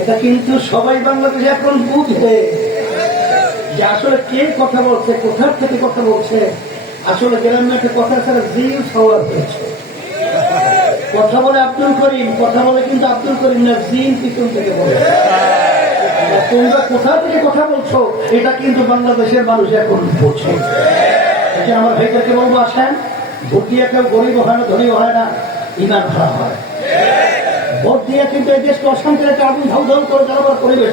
এটা কিন্তু সবাই বাংলাদেশে এখন বুঝবে যে আসলে কে কথা বলছে, কোথার থেকে কথা বলছে, আসলে গ্রামে একটা কথা ছাড়া জিল সওয়ার হয়েছে। কথা বলে আব্দুল করিম, কথা বলে কিন্তু আব্দুল করিম না, জিন পিছন থেকে বলে। তোমরা কোথা থেকে কথা বলছো, এটা কিন্তু বাংলাদেশের মানুষ এখন বলছে আমার ভাইদেরকে বলব, আসেন ভোট দিয়ে কেউ গরিব হয় না, ধনী হয় না, ইমান খারাপ হয়। ভোট দিয়ে কিন্তু এই দেশকে অশান্তির একটা আগুন ঝাউ করে জ্বালাবার পরিবেশ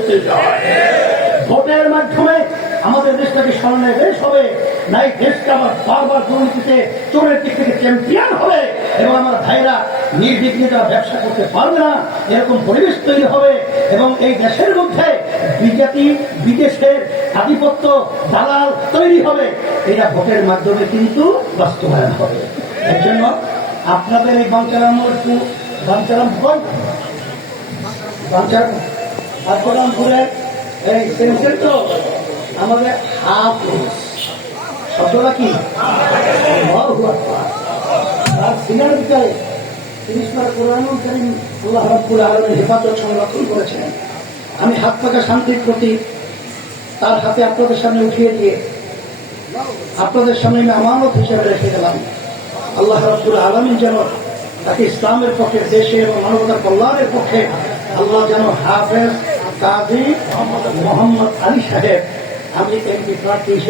ভোটের মাধ্যমে আমাদের দেশটাকে স্মরণে বেশ হবে। নাই দেশকে আবার বারবার দুর্নীতিতে চোরের দিক থেকে চ্যাম্পিয়ন হবে এবং আমার ভাইরা নির্বিঘ্নে তারা ব্যবসা করতে পারবে না, এরকম পরিবেশ তৈরি হবে এবং এই দেশের মধ্যে বিজাতি বিদেশের আধিপত্য দালাল তৈরি হবে। এটা ভোটের মাধ্যমে কিন্তু বাস্তবায়ন হবে। এর জন্য আপনাদের এই বাঞ্চারাম এই তো আমাদের হাফ শব্দটা কি? হেফাজত সংরক্ষণ করেছেন। আমি হাত পাকা শান্তির প্রতি তার হাতে আপনাদের সামনে উঠিয়ে দিয়ে আপনাদের সামনে আমি আমানত হিসেবে রেখে গেলাম। আল্লাহ রাব্বুল আলামিন যেন তাকে ইসলামের পক্ষে, দেশে এবং মানবতার কল্যাণের পক্ষে আল্লাহ যেন হাফেজ, কাজী মোহাম্মদ আলী সাহেব। আমি এমপি প্রার্থী